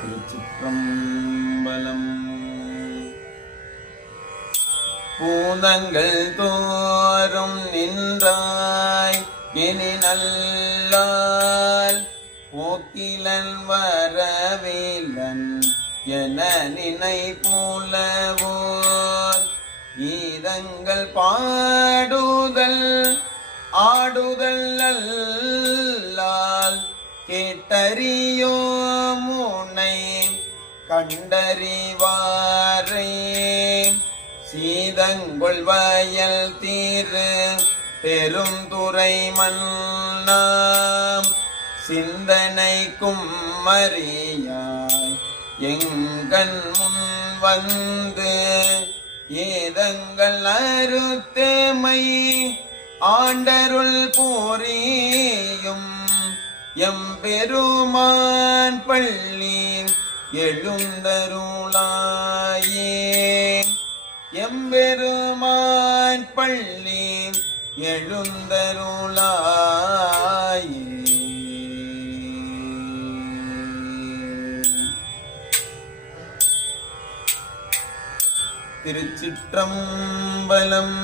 திருச்சிற்றம்பலம். பூதங்கள் தோறும் நின்றாய் இனி நல்லால் போக்கிலன் வரவேலன் என நினை புலவோர் கீதங்கள் பாடுதல் ஆடுதல் அல்லால் கேட்டறியோ முனை கண்டறிவாரே சீதங்கொள் வயல் தீரு பெருந்துறை மன்னாம் சிந்தனைக்கும் மறியாய் எங்கண் முன் வந்து ஏதங்கள் அறுத்தேமை ஆண்டருள் புரியும் எம்பெருமான் பள்ளி எழுந்தருளாயே எம்பெருமான் பள்ளி எழுந்தருளாயே. திருச்சிற்றம்பலம்.